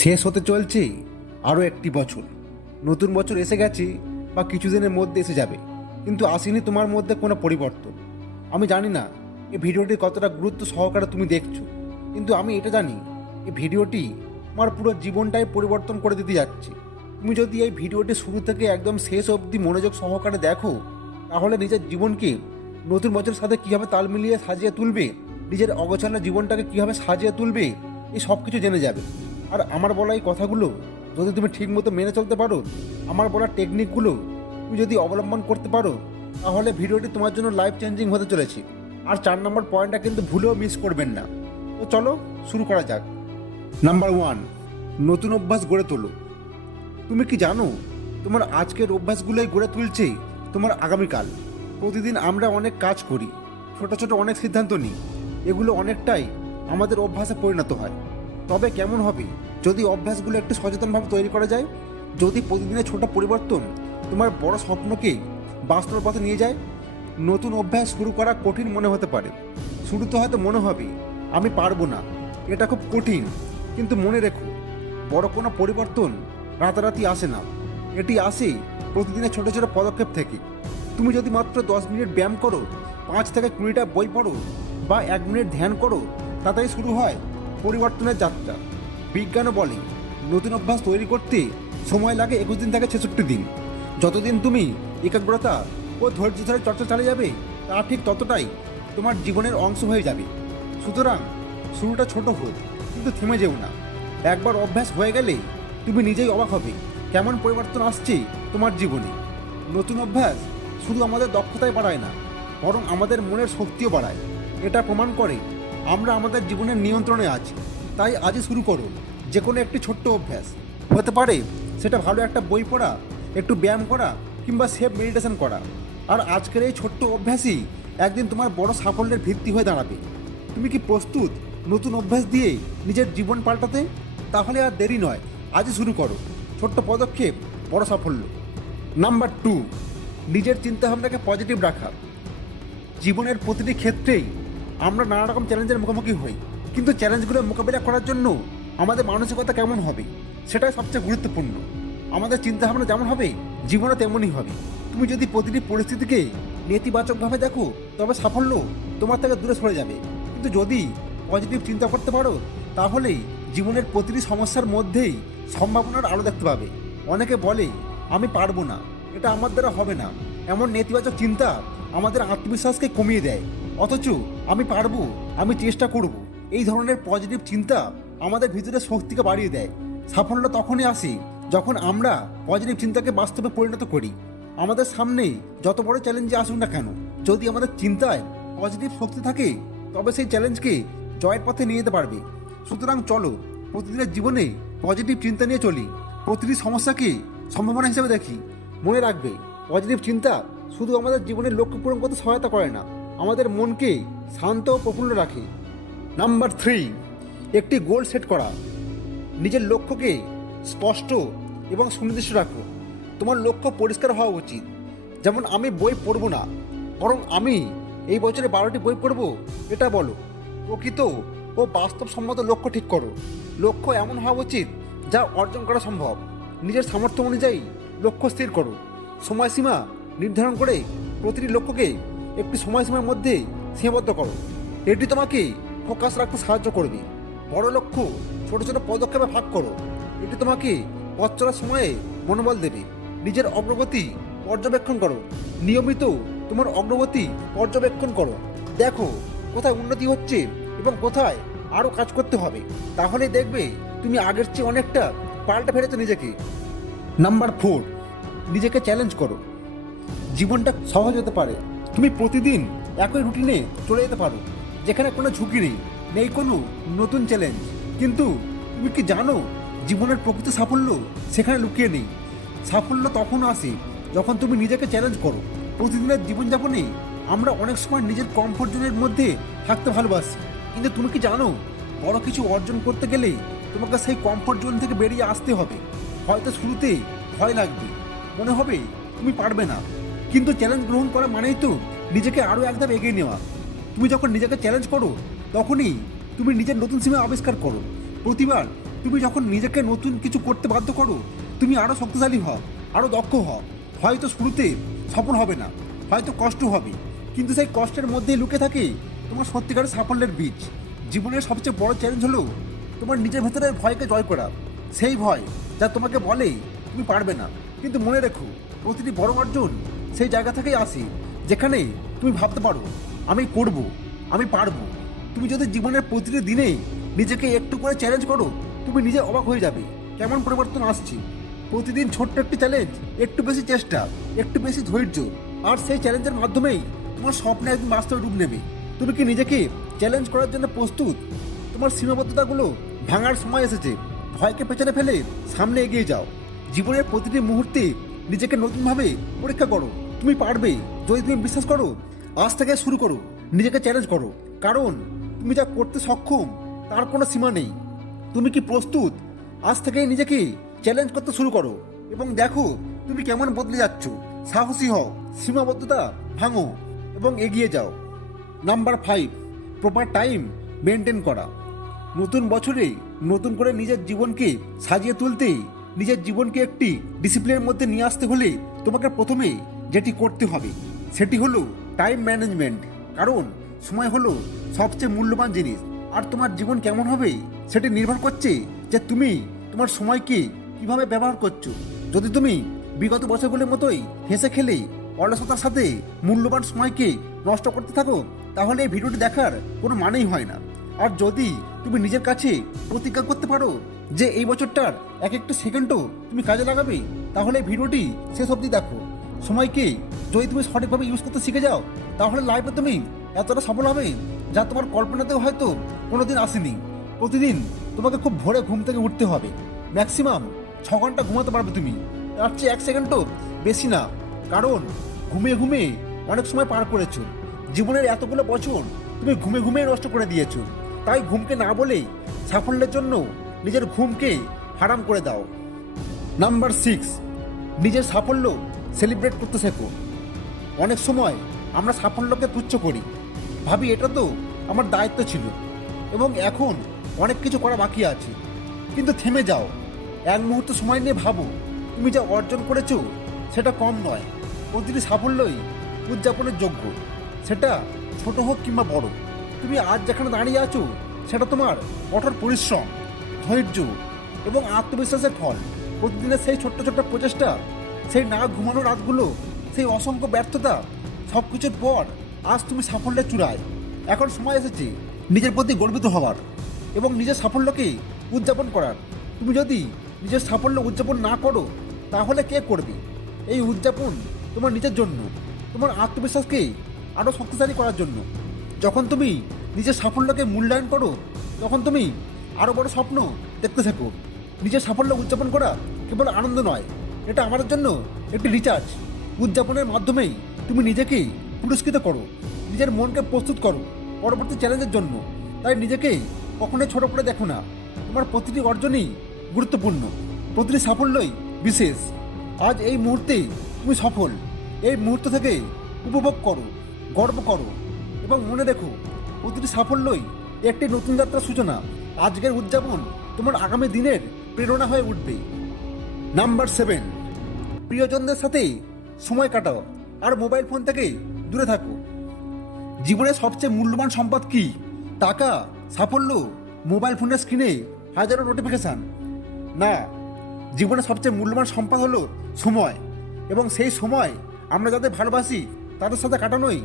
শেষ হতে চলছে আরও একটি বছর। নতুন বছর এসে গেছে বা কিছুদিনের মধ্যে এসে যাবে, কিন্তু আসেনি তোমার মধ্যে কোনো পরিবর্তন। আমি জানি না এই ভিডিওটি কতটা গুরুত্ব সহকারে তুমি দেখছো, কিন্তু আমি এটা জানি এই ভিডিওটি তোমার পুরো জীবনটাই পরিবর্তন করে দিতে যাচ্ছে। তুমি যদি এই ভিডিওটি শুরু থেকে একদম শেষ অবধি মনোযোগ সহকারে দেখো, তাহলে নিজের জীবনকে নতুন বছরের সাথে কীভাবে তাল মিলিয়ে সাজিয়ে তুলবে, নিজের অগোছালো জীবনটাকে কীভাবে সাজিয়ে তুলবে, এই সব কিছু জেনে যাবে। আর আমার বলা এই কথাগুলো যদি তুমি ঠিকমতো মেনে চলতে পারো, আমার বলা টেকনিকগুলো তুমি যদি অবলম্বন করতে পারো, তাহলে ভিডিওটি তোমার জন্য লাইফ চেঞ্জিং হতে চলেছে। আর 4 নম্বর পয়েন্টটা কিন্তু ভুলেও মিস করবেন না। তো চলো শুরু করা যাক। নাম্বার 1, নতুন অভ্যাস গড়ে তোলো। তুমি কি জানো তোমার আজকের অভ্যাসগুলোই গড়ে তুলছে তোমার আগামীকাল। প্রতিদিন আমরা অনেক কাজ করি, ছোট ছোট অনেক সিদ্ধান্ত নিই, এগুলো অনেকটাই আমাদের অভ্যাসে পরিণত হয়। তবে কেমন হবে যদি অভ্যাসগুলো একটু সচেতনভাবে তৈরি করা যায়? যদি প্রতিদিনের ছোট পরিবর্তন তোমার বড় স্বপ্নকে বাস্তব পথে নিয়ে যায়। নতুন অভ্যাস শুরু করা কঠিন মনে হতে পারে। শুরুতে হয়তো মনে হবে আমি পারবো না, এটা খুব কঠিন। কিন্তু মনে রেখো, বড় কোনো পরিবর্তন রাতারাতি আসে না। এটি আসে প্রতিদিনের ছোট ছোট পদক্ষেপ থেকে। তুমি যদি মাত্র 10 মিনিট ব্যায়াম করো, 5 থেকে 20টা বই পড়ো বা 1 মিনিট ধ্যান করো, তাতেই শুরু হয় পরিবর্তনের যাত্রা। বিজ্ঞানও বলে নতুন অভ্যাস তৈরি করতে সময় লাগে 21 দিন থেকে 66 দিন। যতদিন তুমি একাগ্রতা ও ধৈর্য ধরে চর্চা চালিয়ে যাবে, তা ঠিক ততটাই তোমার জীবনের অংশ হয়ে যাবে। সুতরাং শুরুটা ছোট হোক, কিন্তু থেমে যেও না। একবার অভ্যাস হয়ে গেলে তুমি নিজেই অবাক হবে কেমন পরিবর্তন আসছে তোমার জীবনে। নতুন অভ্যাস শুধু আমাদের দক্ষতাই বাড়ায় না, বরং আমাদের মনের শক্তিও বাড়ায়। এটা প্রমাণ করে আমরা আমাদের জীবনের নিয়ন্ত্রণে আছি। তাই আজই শুরু করো যে কোনো একটি ছোট্ট অভ্যাস। হতে পারে সেটা ভালো একটা বই পড়া, একটু ব্যায়াম করা কিংবা সেফ মেডিটেশন করা। আর আজকের এই ছোট্ট অভ্যাসই একদিন তোমার বড় সাফল্যের ভিত্তি হয়ে দাঁড়াবে। তুমি কি প্রস্তুত নতুন অভ্যাস দিয়ে নিজের জীবন পাল্টাতে? তাহলে আর দেরি নয়, আজই শুরু করো। ছোট্ট পদক্ষেপ, বড় সাফল্য। নাম্বার 2, নিজের চিন্তাভাবনাকে পজিটিভ রাখা। জীবনের প্রতিটি ক্ষেত্রেই আমরা নানা রকম চ্যালেঞ্জের মুখোমুখি হই, কিন্তু চ্যালেঞ্জগুলো মোকাবিলা করার জন্য আমাদের মানসিকতা কেমন হবে সেটাই সবচেয়ে গুরুত্বপূর্ণ। আমাদের চিন্তাভাবনা যেমন হবে, জীবনও তেমনই হবে। তুমি যদি প্রতিটি পরিস্থিতিকে নেতিবাচকভাবে দেখো, তবে সাফল্য তোমার থেকে দূরে সরে যাবে। কিন্তু যদি পজিটিভ চিন্তা করতে পারো, তাহলেই জীবনের প্রতিটি সমস্যার মধ্যেই সম্ভাবনার আলো দেখতে পাবে। অনেকে বলে আমি পারবো না, এটা আমার দ্বারা হবে না। এমন নেতিবাচক চিন্তা আমাদের আত্মবিশ্বাসকে কমিয়ে দেয়। অথচ আমি পারবো, আমি চেষ্টা করব, এই ধরনের পজিটিভ চিন্তা আমাদের ভিতরে শক্তিকে বাড়িয়ে দেয়। সাফল্য তখনই আসে যখন আমরা পজিটিভ চিন্তাকে বাস্তবে পরিণত করি। আমাদের সামনে যত বড় চ্যালেঞ্জে আসুক না কেন, যদি আমাদের চিন্তায় পজিটিভ শক্তি থাকে, তবে সেই চ্যালেঞ্জকে জয়ের পথে নিয়ে যেতে পারবে। সুতরাং চলো প্রতিদিনের জীবনে পজিটিভ চিন্তা নিয়ে চলি, প্রতিটি সমস্যাকে সম্ভাবনা হিসেবে দেখি। মনে রাখবে, পজিটিভ চিন্তা শুধু আমাদের জীবনের লক্ষ্য পূরণ করতে সহায়তা করে না, আমাদের মনকে শান্ত ও প্রফুল্ল রাখে। নাম্বার 3, একটি গোল সেট করা। নিজের লক্ষ্যকে স্পষ্ট এবং সুনির্দিষ্ট রাখো। তোমার লক্ষ্য পরিষ্কার হওয়া উচিত। যেমন আমি বই পড়বো না, বরং আমি এই বছরে 12টি বই পড়বো, এটা বলো। প্রকৃত ও বাস্তবসম্মত লক্ষ্য ঠিক করো। লক্ষ্য এমন হওয়া উচিত যা অর্জন করা সম্ভব। নিজের সামর্থ্য অনুযায়ী লক্ষ্য স্থির করো। সময়সীমা নির্ধারণ করে প্রতিটি লক্ষ্যকে একটি সময়সীমার মধ্যে সীমাবদ্ধ করো। এটি তোমাকে ফোকাস রাখতে সাহায্য করবে। বড় লক্ষ্য ছোট ছোট পদক্ষেপে ভাগ করো। এটি তোমাকে পথ চলার সময়ে মনোবল দেবে। নিজের অগ্রগতি পর্যবেক্ষণ করো। নিয়মিত তোমার অগ্রগতি পর্যবেক্ষণ করো। দেখো কোথায় উন্নতি হচ্ছে এবং কোথায় আরও কাজ করতে হবে। তাহলেই দেখবে তুমি আগের চেয়ে অনেকটা পাল্টে ফেলেছো নিজেকে। নাম্বার 4, নিজেকে চ্যালেঞ্জ করো। জীবনটা সহজ হতে পারে, তুমি প্রতিদিন একই রুটিনে চলে যেতে পারো, যেখানে কোনো ঝুঁকি নেই, নেই কোনো নতুন চ্যালেঞ্জ। কিন্তু তুমি কি জানো, জীবনের প্রকৃত সাফল্য সেখানে লুকিয়ে নেই। সাফল্য তখন আসে যখন তুমি নিজেকে চ্যালেঞ্জ করো। প্রতিদিনের জীবনযাপনে আমরা অনেক সময় নিজের কমফোর্ট জোনের মধ্যে থাকতে ভালোবাসি, কিন্তু তুমি কি জানো, বড় কিছু অর্জন করতে গেলে তোমাকে সেই কমফোর্ট জোন থেকে বেরিয়ে আসতে হবে। হয়তো শুরুতে ভয় লাগবে, মনে হবে তুমি পারবে না, কিন্তু চ্যালেঞ্জ গ্রহণ করা মানেই তো নিজেকে আরও এক ধাপ এগিয়ে নেওয়া। তুমি যখন নিজেকে চ্যালেঞ্জ করো, তখনই তুমি নিজের নতুন সীমা আবিষ্কার করো। প্রতিবার তুমি যখন নিজেকে নতুন কিছু করতে বাধ্য করো, তুমি আরও শক্তিশালী হও, আরও দক্ষ হও। হয়তো শুরুতে সফল হবে না, হয়তো কষ্ট হবে, কিন্তু সেই কষ্টের মধ্যেই লুকে থাকে তোমার সত্যিকারের সাফল্যের বীজ। জীবনের সবচেয়ে বড় চ্যালেঞ্জ হলো তোমার নিজের ভেতরের ভয়কে জয় করা। সেই ভয় যা তোমাকে বলে তুমি পারবে না। কিন্তু মনে রেখো, প্রতিটি বড় অর্জন সেই জায়গা থেকেই আসে যেখানে তুমি ভাবতে পারো, আমি করব, আমি পারবো। তুমি যদি জীবনের প্রতিটি দিনে নিজেকে একটু করে চ্যালেঞ্জ করো, তুমি নিজে অবাক হয়ে যাবে কেমন পরিবর্তন আসছে। প্রতিদিন ছোট্ট একটি চ্যালেঞ্জ, একটু বেশি চেষ্টা, একটু বেশি ধৈর্য, আর সেই চ্যালেঞ্জের মাধ্যমেই তোমার স্বপ্ন একদিন বাস্তবে রূপ নেবে। তুমি কি নিজেকে চ্যালেঞ্জ করার জন্য প্রস্তুত? তোমার সীমাবদ্ধতাগুলো ভাঙার সময় এসেছে। ভয়কে পেছনে ফেলে সামনে এগিয়ে যাও। জীবনের প্রতিটি মুহূর্তে নিজেকে নতুনভাবে পরীক্ষা করো। তুমি পারবে যদি তুমি বিশ্বাস করো। আজ থেকে শুরু করো, নিজেকে চ্যালেঞ্জ করো, কারণ তুমি যা করতে সক্ষম তার কোনো সীমা নেই। তুমি কি প্রস্তুত? আজ থেকেই নিজেকে চ্যালেঞ্জ করতে শুরু করো এবং দেখো তুমি কেমন বদলে যাচ্ছ। সাহসী হও, সীমাবদ্ধতা ভাঙো এবং এগিয়ে যাও। নাম্বার 5, প্রপার টাইম মেনটেন করা। নতুন বছরে নতুন করে নিজের জীবনকে সাজিয়ে তুলতে, নিজের জীবনকে একটি ডিসিপ্লিনের মধ্যে নিয়ে আসতে হলে তোমাকে প্রথমে যেটি করতে হবে সেটি হলো টাইম ম্যানেজমেন্ট। কারণ সময় হলো সবচেয়ে মূল্যবান জিনিস, আর তোমার জীবন কেমন হবে সেটি নির্ভর করছে যে তুমি তোমার সময়কে কিভাবে ব্যবহার করছো। যদি তুমি বিগত বছরগুলোর মতোই হেসে খেলে অলসতার সাথে মূল্যবান সময়কে নষ্ট করতে থাকো, তাহলে এই ভিডিওটি দেখার কোনো মানেই হয় না। আর যদি তুমি নিজের কাছে প্রতিজ্ঞা করতে পারো যে এই বছরটার এক একটা সেকেন্ডও তুমি কাজে লাগাবে, তাহলে এই ভিডিওটি শেষ অবধি দেখো। সময়কে যদি তুমি সঠিকভাবে ইউজ করতে শিখে যাও, তাহলে লাইফে তুমি এতটা সফল হবে যা তোমার কল্পনাতেও হয়তো কোনোদিন আসেনি। প্রতিদিন তোমাকে খুব ভোরে ঘুম থেকে উঠতে হবে। ম্যাক্সিমাম 6 ঘন্টা ঘুমাতে পারবে তুমি, তার চেয়ে 1 সেকেন্ডও বেশি না। কারণ ঘুমিয়ে ঘুমিয়ে অনেক সময় পার করেছো। জীবনের এতগুলো বছর তুমি ঘুমে ঘুমিয়ে নষ্ট করে দিয়েছো। তাই ঘুমকে না বলে সাফল্যের জন্য নিজের ঘুমকে হারাম করে দাও। নাম্বার 6, নিজের সাফল্য সেলিব্রেট করতে শেখো। অনেক সময় আমরা সাফল্যকে তুচ্ছ করি, ভাবি এটা তো আমার দায়িত্ব ছিল এবং এখন অনেক কিছু করা বাকি আছে। কিন্তু থেমে যাও, এক মুহূর্ত সময় নিয়ে ভাবো, তুমি যা অর্জন করেছো সেটা কম নয়। প্রতিটি সাফল্যই উদযাপনের যোগ্য, সেটা ছোট হোক কিংবা বড়। তুমি আজ যেখানে দাঁড়িয়ে আছো সেটা তোমার কঠোর পরিশ্রম, ধৈর্য এবং আত্মবিশ্বাসের ফল। প্রতিদিনের সেই ছোট্ট ছোট্ট প্রচেষ্টা, সেই না ঘুমানো রাতগুলো, সেই অসংখ্য ব্যর্থতা, সব কিছুর পর আজ তুমি সাফল্যের চূড়ায়। এখন সময় এসেছে নিজের প্রতি গর্বিত হওয়ার এবং নিজের সাফল্যকে উদযাপন করার। তুমি যদি নিজের সাফল্য উদযাপন না করো, তাহলে কে করবে? এই উদযাপন তোমার নিজের জন্য, তোমার আত্মবিশ্বাসকে আরও শক্তিশালী করার জন্য। যখন তুমি নিজের সাফল্যকে মূল্যায়ন করো, তখন তুমি আরও বড় স্বপ্ন দেখতে থাকো। নিজের সাফল্য উদযাপন করা কেবল আনন্দ নয়, এটা আমাদের জন্য একটি রিচার্জ। উদযাপনের মাধ্যমেই তুমি নিজেকে পুরস্কৃত করো, নিজের মনকে প্রস্তুত করো পরবর্তী চ্যালেঞ্জের জন্য। তাই নিজেকে কখনোই ছোট করে দেখো না। তোমার প্রতিটি অর্জনই গুরুত্বপূর্ণ, প্রতিটি সাফল্যই বিশেষ। আজ এই মুহূর্তে তুমি সফল, এই মুহূর্ত থেকে উপভোগ করো, গর্ব করো এবং মনে রেখো, প্রতিটি সাফল্যই একটি নতুন যাত্রার সূচনা। আজকের উদযাপন তোমার আগামী দিনের প্রেরণা হয়ে উঠবে। নাম্বার 7, প্রিয়জনদের সাথে সময় কাটাও আর মোবাইল ফোন থেকে দূরে থাকো। জীবনের সবচেয়ে মূল্যবান সম্পদ কি? টাকা, সাফল্য, মোবাইল ফোনের স্ক্রিনে হাজারো নোটিফিকেশান? না, জীবনের সবচেয়ে মূল্যবান সম্পদ হলো সময়। এবং সেই সময় আমরা যাদের ভালোবাসি তাদের সাথে কাটানোই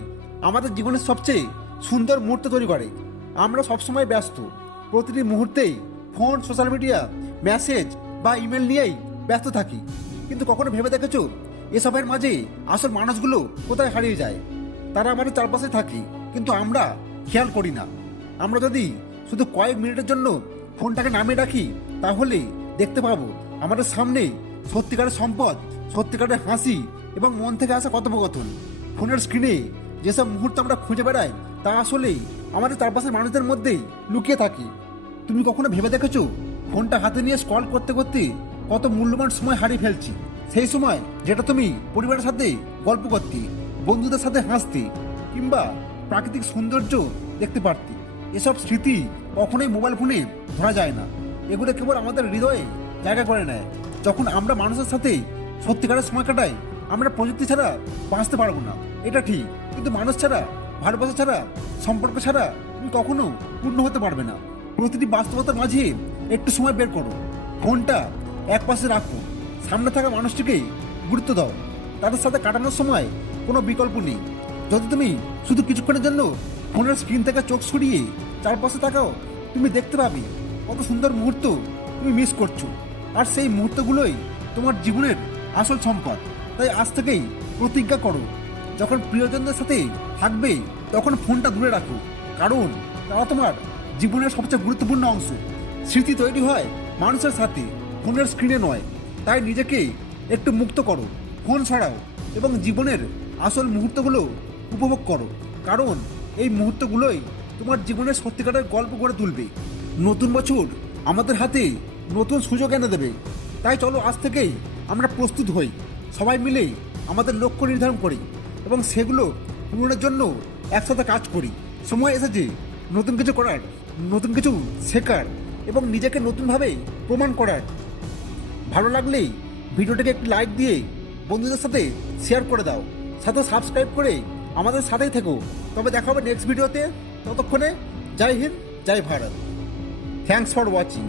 আমাদের জীবনের সবচেয়ে সুন্দর মুহূর্ত তৈরি করে। আমরা সবসময় ব্যস্ত, প্রতিটি মুহূর্তেই ফোন, সোশ্যাল মিডিয়া, মেসেজ বা ইমেল নিয়েই ব্যস্ত থাকি। কিন্তু কখনো ভেবে দেখেছো এসবের মাঝে আসল মানুষগুলো কোথায় হারিয়ে যায়? তারা আমাদের চারপাশে থাকে, কিন্তু আমরা খেয়াল করি না। আমরা যদি শুধু কয়েক মিনিটের জন্য ফোনটাকে নামিয়ে রাখি, তাহলে দেখতে পাবো আমাদের সামনে সত্যিকারের সম্পদ, সত্যিকারের হাসি এবং মন থেকে আসা কথোপকথন। ফোনের স্ক্রিনে যেসব মুহূর্ত আমরা খুঁজে বেড়াই, তা আসলেই আমাদের চারপাশের মানুষদের মধ্যেই লুকিয়ে থাকে। তুমি কখনো ভেবে দেখেছো ফোনটা হাতে নিয়ে স্ক্রল করতে করতে কত মূল্যবান সময় হারিয়ে ফেলছি? সেই সময় যেটা তুমি পরিবারের সাথে গল্প করতে, বন্ধুদের সাথে হাসতে কিংবা প্রাকৃতিক সৌন্দর্য দেখতে পারতে। এসব স্মৃতি কখনোই মোবাইল ফোনে ধরা যায় না। এগুলো কেবল আমাদের হৃদয়ে জায়গা করে নেয়। যখন আমরা মানুষের সাথে সত্যিকারের সময় কাটাই, আমরা প্রযুক্তি ছাড়া বাঁচতে পারবো না, এটা ঠিক। কিন্তু মানুষ ছাড়া, ভালোবাসা ছাড়া, সম্পর্ক ছাড়া তুমি কখনো পূর্ণ হতে পারবে না। প্রতিটি বাস্তবতার মাঝে একটু সময় বের করো, ফোনটা এক পাশে রাখো, সামনে থাকা মানুষটিকে গুরুত্ব দাও। তাদের সাথে কাটানোর সময় কোনো বিকল্প নেই। যদি তুমি শুধু কিছুক্ষণের জন্য ফোনের স্ক্রিন থেকে চোখ সরিয়ে চারপাশে তাকাও, তুমি দেখতে পাবে কত সুন্দর মুহূর্ত তুমি মিস করছো। আর সেই মুহূর্তগুলোই তোমার জীবনের আসল সম্পদ। তাই আজ থেকেই প্রতিজ্ঞা করো, যখন প্রিয়জনদের সাথে থাকবে তখন ফোনটা দূরে রাখো, কারণ তারা তোমার জীবনের সবচেয়ে গুরুত্বপূর্ণ অংশ। স্মৃতি তৈরি হয় মানুষের সাথে, ফোনের স্ক্রিনে নয়। তাই নিজেকে একটু মুক্ত করো, ফোন ছাড়াও, এবং জীবনের আসল মুহূর্তগুলো উপভোগ করো, কারণ এই মুহূর্তগুলোই তোমার জীবনের সত্যিকারের গল্প গড়ে তুলবে। নতুন বছর আমাদের হাতে নতুন সুযোগ এনে দেবে। তাই চলো আজ থেকেই আমরা প্রস্তুত হই, সবাই মিলে আমাদের লক্ষ্য নির্ধারণ করি এবং সেগুলো পূরণের জন্য একসাথে কাজ করি। সময় এসেছে নতুন কিছু করার, নতুন কিছু শেখার এবং নিজেকে নতুনভাবে প্রমাণ করার। ভালো লাগলেই ভিডিওটিকে একটি লাইক দিয়ে বন্ধুদের সাথে শেয়ার করে দাও, সাথে সাবস্ক্রাইব করে আমাদের সাথেই থেকো। তবে দেখা হবে নেক্সট ভিডিওতে। ততক্ষণে Jai Hind, Jai Bharat. Thanks for watching.